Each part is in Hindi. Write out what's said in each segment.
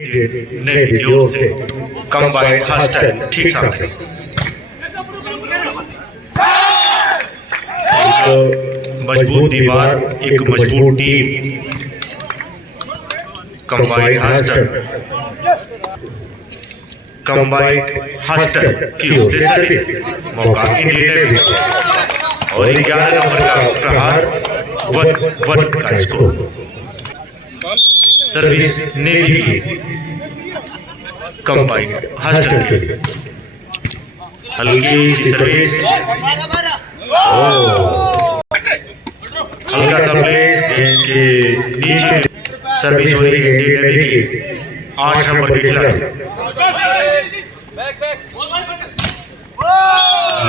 नेवी की ओर से कंबाइंड हॉस्टल ठीक सामने एक मजबूत दीवार, एक मजबूत टीम। कंबाइंड हॉस्टल की ओर से सर्विस, मौका इंडियन नेवी और 11 नंबर का प्रहार, 1-1 का स्कोर। सर्विस नेवी की कंबाइंड हॉस्टल के लिए हल्की सी सर्विस, हल्का सा प्लेस गेंद के नीचे सर्विस हो रही है इंडियन नेवी की 8 नंबर की खिलाड़ी,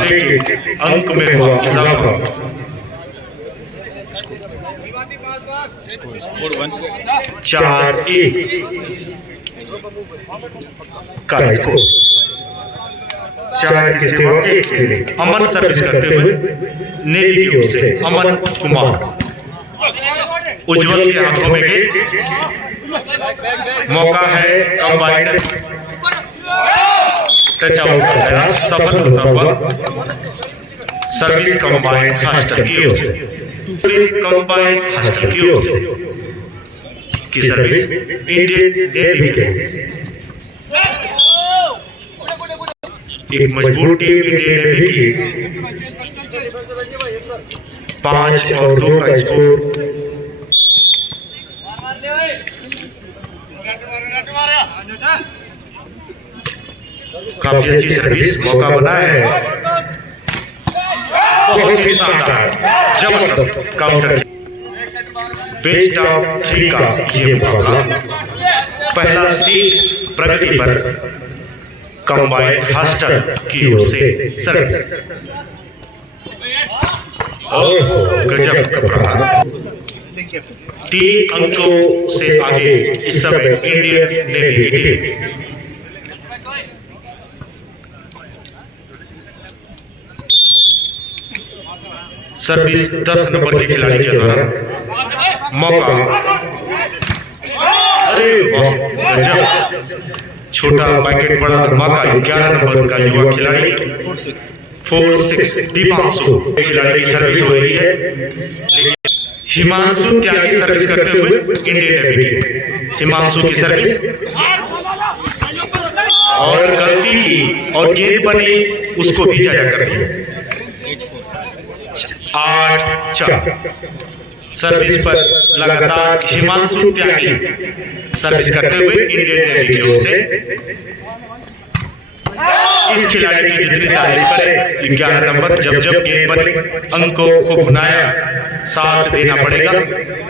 लेकिन अंक में हुआ इजाफा। 4-1 का स्कोर। 4 की सेवा 1 के लिए अमन सर्विस करते हुए नेवी की ओर से अमन कुमार, उज्जवल के हाथों में गेंद, मौका है कंबाइंड टच आउट का प्रयास सफल होता हुआ। सर्विस कंबाइंड हॉस्टल की ओर से, कंबाइंड हॉस्टल की ओर से की सर्विस इंडियन नेवी के एक मजबूत टीम इंडियन नेवी की 5-2 का स्कोर। काफी अच्छी सर्विस, मौका बना है, बहुत ही शानदार जबरदस्त काउंटर। बेस्ट ऑफ 3 का ये मुकाबला, पहला सीट प्रगति पर कंबाइंड हॉस्टल की ओर से सर्विस। गजब का प्रहार, 3 अंकों से आगे इस समय इंडियन नेवी की टीम। सर्विस 10 नंबर के खिलाड़ी के द्वारा, मौका, अरे वाह गजब, छोटा पैकेट बड़ा धमाका। 11 नंबर का युवा खिलाड़ी 4-6 दीपांशु खिलाड़ी की सर्विस हो रही है। हिमांशु त्यागी सर्विस करते हुए इंडियन नेवी की, हिमांशु की सर्विस और गलती की और गेंद बनी, उसको भी जाया कर दिया। 8-4 सर्विस पर लगातार हिमांशु त्यागी सर्विस करते हुए इंडियन नेवी की ओर से। इस खिलाड़ी की जितनी तारीफ करें 11 नंबर, जब जब गेंद बने अंकों को भुनाया, साथ देना पड़ेगा,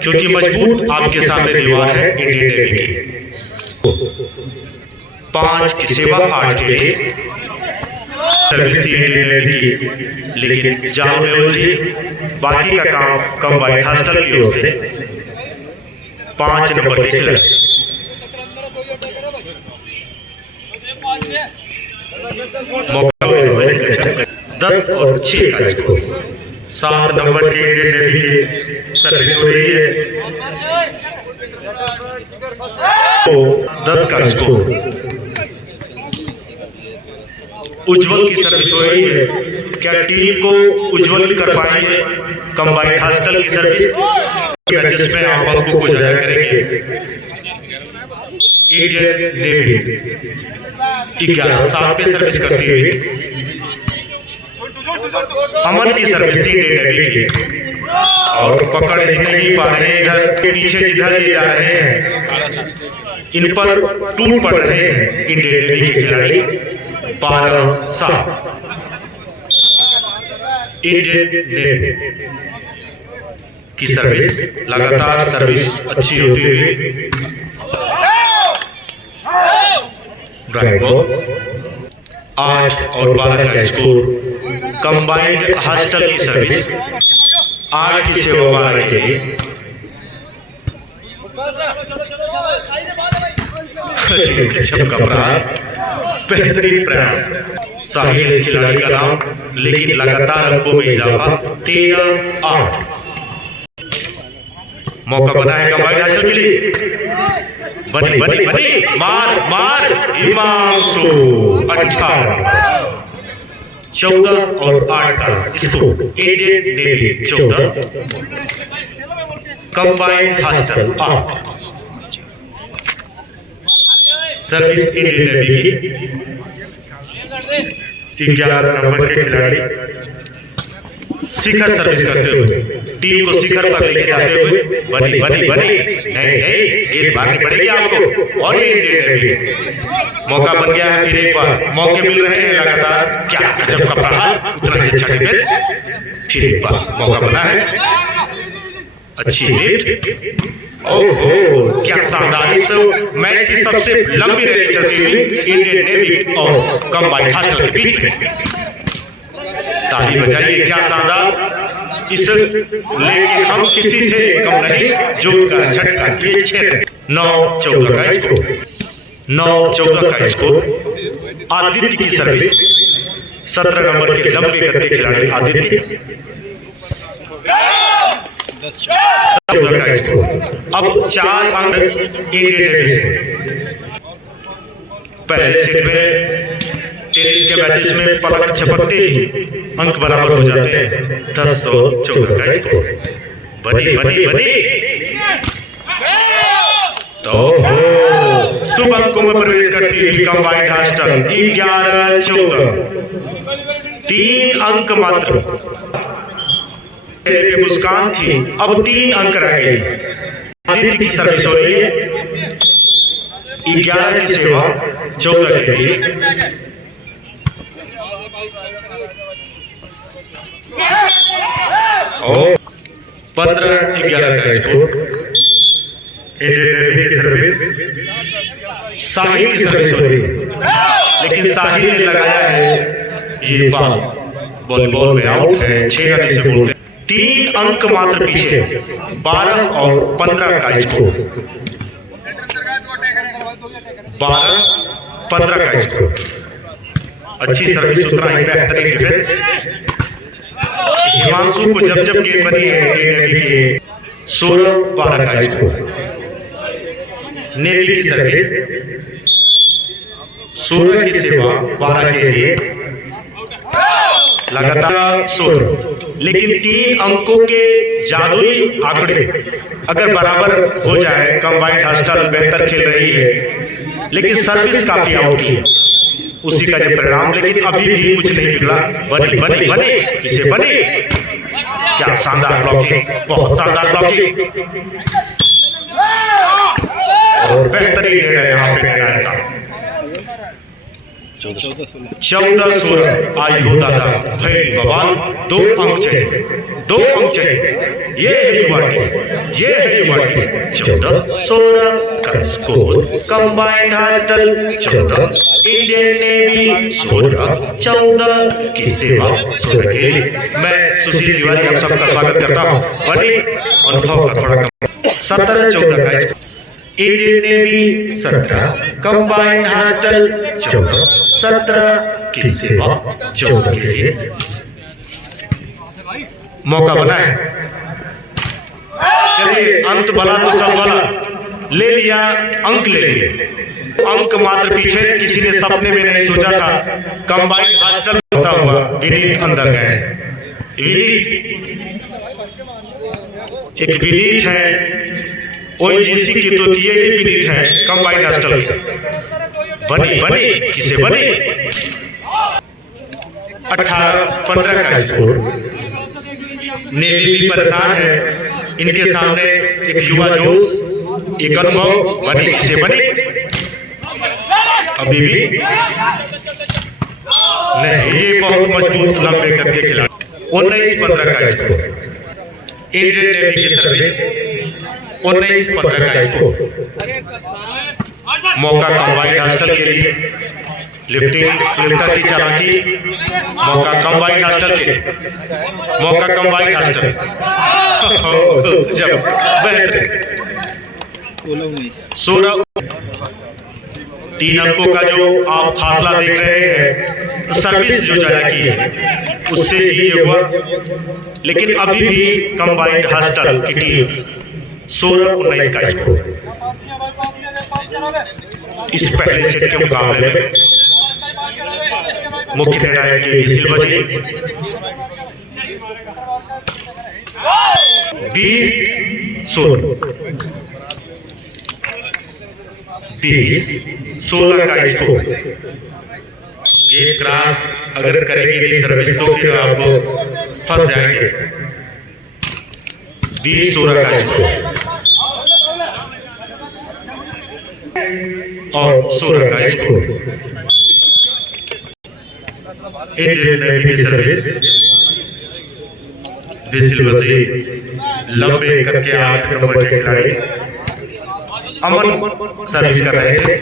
क्योंकि मजबूत आपके सामने दीवार है इंडियन नेवी की। 5 की सेवा 8 के लिए सर्विस थी इंडियन नेवी की, लेकिन जाओ लेवल जी बाकी का काम कंबाइंड हॉस्टल की ओर से 5 नंबर के खिलाड़ी। मौका 10 और 6 का स्कोर। 7 नंबर के इंडियन नेवी की सर्विस हो रही है, तो 10 का स्कोर। उज्जवल की सर्विस हो रही है, क्या टीम को उज्जवल कर पाएंगे कंबाइंड हॉस्टल की सर्विस, जिसमें आप अंकों को जाया करेंगे। इंडियन नेवी 11-7 पे सर्विस करती हुई अमन की सर्विस थी इंडियन नेवी की, और पकड़ नहीं पा रहे हैं, इधर पीछे जिधर ये जा रहे हैं इन पर टूट पड़ रहे हैं इंडियन नेवी के खिलाड़ी। 12-7 इंडियन नेवी की सर्विस, लगातार सर्विस अच्छी होती हुई ड्राइव बॉल। 8 और 12 का स्कोर। कंबाइंड हॉस्टल की सर्विस 8 की सेवा 12 के लिए। गजब का प्रहार, बेहतरीन प्रयास, साहिल इस खिलाड़ी का नाम, लेकिन लगातार अंकों में इजाफा। 13-8 मौका बना है कंबाइंड हॉस्टल के लिए। बनी बनी बनी, मार मार, हिमांशु 18, 14 और 8 का score. Indian navy 14, combined hostel 8। Service Indian navy की 11 नंबर के खिलाड़ी शिखर सर्विस करते हुए टीम को शिखर पर लेके जाते हुए, बनी बनी बनी, नहीं नहीं, गेंद मारनी पड़ेगी आपको। और ये इंडियन नेवी मौका बन गया है, फिर एक बार मौके मिल रहे हैं लगातार। क्या गजब का प्रहार, उतना ही अच्छा डिफेंस, फिर एक बार मौका बना है, अच्छी लिफ्ट। ओहो क्या शानदार, इस मैच की सबसे लंबी रैली चलती हुई इंडियन नेवी और कंबाइंड हॉस्टल के बीच में। ताली बजाइए, क्या शानदार इस, लेकिन हम किसी से कम नहीं, जो का झटका ये क्षेत्र। 9-14 का स्कोर, 9-14 का स्कोर। आदित्य की सर्विस, 17 नंबर के लंबे कद के खिलाड़ी आदित्य, 14 का स्कोर। अब 4 अंक इंडियन नेवी से। पहले सेट में टेनिस के मैचेस में पलक झपकते ही अंक बराबर हो जाते हैं। 10-14 का स्कोर। बनी बनी बनी, तो शुभ अंकों में प्रवेश करती हुई कंबाइंड हॉस्टल 11-14, 3 अंक मात्र। चेहरे पे मुस्कान थी, अब 3 अंक रह गए। आदित्य की सर्विस हो रही है, 11 की सेवा 14 के लिए। 15-11 का स्कोर। इंडियन नेवी की सर्विस, साहिल की सर्विस हो रही है, लेकिन साहिल ने लगाया है ये बॉल में आउट है। 6 रन से बोलते हैं। 3 अंक मात्र पीछे, 12 और 15 का स्कोर। 12-15 का स्कोर। अच्छी सर्विस, उतना ही बेहतरीन डिफेंस। हिमांशु को जब जब गेंद बनी है इंडियन नेवी की, 16-12 का स्कोर। नेवी की सर्विस, 16 की सेवा 12 के लिए, लगातार 16। लेकिन 3 अंकों के जादुई आंकड़े अगर बराबर हो जाए, कंबाइंड हॉस्टल बेहतर खेल रही है, लेकिन सर्विस काफी आउट की, उसी का ये परिणाम। लेकिन अभी भी कुछ नहीं बिगड़ा। बनी बनी बनी, किसे बनी, क्या शानदार ब्लॉकिंग, बहुत शानदार ब्लॉकिंग और बेहतरीन निर्णय यहाँ पे निर्णय का। 14-16 आई हो दादा भाई बवाल। 2 अंक चाहिए, 2 अंक चाहिए। ये है युवा टीम, ये है युवा टीम। 14-16 का score. Combined hostel 14, Indian navy 16-14 की सेवा 16 के लिए। मैं सुशील तिवारी आप सबका स्वागत करता हूँ। बनी अनुभव का थोड़ा कम। 17-14 का score. Indian navy 17, combined hostel 14, 17 की सेवा 14 के लिए। मौका बना है, चलिए अंत भला तो सब भला, ले लिया, अंक ले लिए। अंक मात्र पीछे, किसी ने सपने में नहीं सोचा था कंबाइंड हॉस्टल होता हुआ विनीत अंदर गए। विनीत, एक विनीत है ओएनजीसी की, तो ये ही विनीत है कंबाइंड हॉस्टल के। बनी बनी, किसे बनी। 18-15 का स्कोर। नेवी भी परेशान है, इनके सामने एक युवा जोश, एक अनुभव। बनी, किसे बनी। अभी भी नहीं, ये बहुत मजबूत लंबे करके खिलाड़ी। 19-15 का स्कोर। इंडियन नेवी की सर्विस, 19-15 का स्कोर। मौका कंबाइंड हॉस्टल के लिए। लिफ्टर की चालाकी, मौका कंबाइंड हॉस्टल के, मौका कंबाइंड हॉस्टल। जब बेहतर 16 3 अंकों का जो आप फासला देख रहे हैं, सर्विस जो ज्यादा की है उससे ही ये हुआ। लेकिन अभी भी कंबाइंड हॉस्टल की टीम 16-19 का स्कोर। इस पहले सेट के मुकाबले में मुख्य निर्णायक की विसिल बजी। 20-16 का स्कोर। गेंद क्रॉस अगर करेंगे नहीं सर्विस तो फिर आप फंस जाएंगे। 20-16 का स्कोर और 16 का स्कोर। इंडियन नेवी की सर्विस विसिल बजी। लंबे करके 8 नंबर के खिलाड़ी अमन सर्विस कर रहे थे।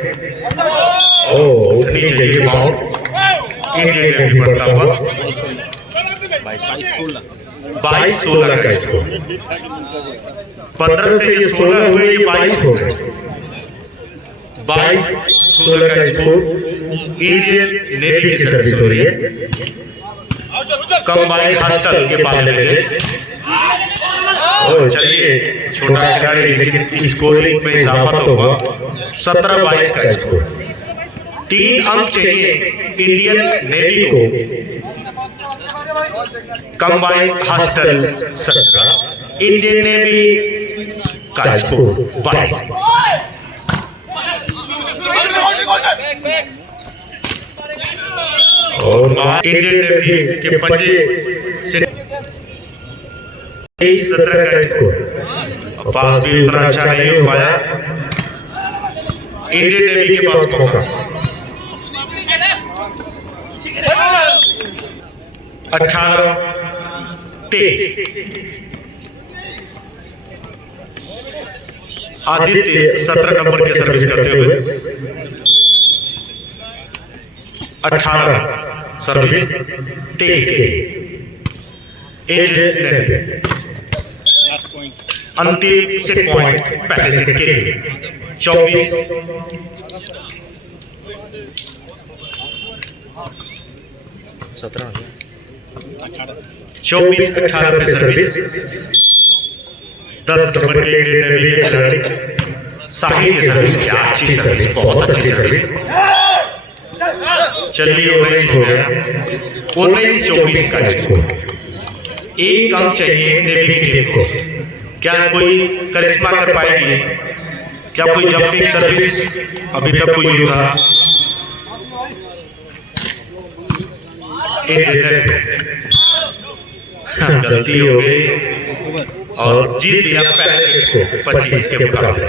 उठनी चाहिए बाउंड। इंडियन नेवी बढ़ता हुआ 22-16 का स्कोर। 15 से ये 16 हुए, ये 22 हो गए। 22-16 का स्कोर। इंडियन नेवी की सर्विस हो रही है। कंबाइंड हॉस्टल के पाले में चलिए छोटा खिलाड़ी लेकिन स्कोरिंग में इजाफा तो हुआ। 17-22 का स्कोर। 3 अंक चाहिए इंडियन नेवी को। कंबाइंड हॉस्टल 17, इंडियन नेवी का स्कोर 22। और इंडियन नेवी के पंजे से 23-17 का स्कोर। पास भी उतना अच्छा नहीं हो पाया इंडियन नेवी के पास मौका। 18-23। आदित्य 17 नंबर के सर्विस करते हुए 18 सर्विस 23 के इंडियन नेवी। अंतिम सेट पॉइंट पहले सेट के लिए 24-18 पे सर्विस। 10 नंबर के इंडियन नेवी के खिलाड़ी साहिल की सर्विस। क्या अच्छी सर्विस, बहुत अच्छी सर्विस। चलिए 19 हो गया। 19-24 का स्कोर। 1 अंक चाहिए नेवी की टीम को। क्या कोई करिश्मा कर पाएगी? क्या कोई जंपिंग सर्विस अभी तक कोई था? गलती हो गई और जीत लिया पहले सेट को 25 के मुकाबले।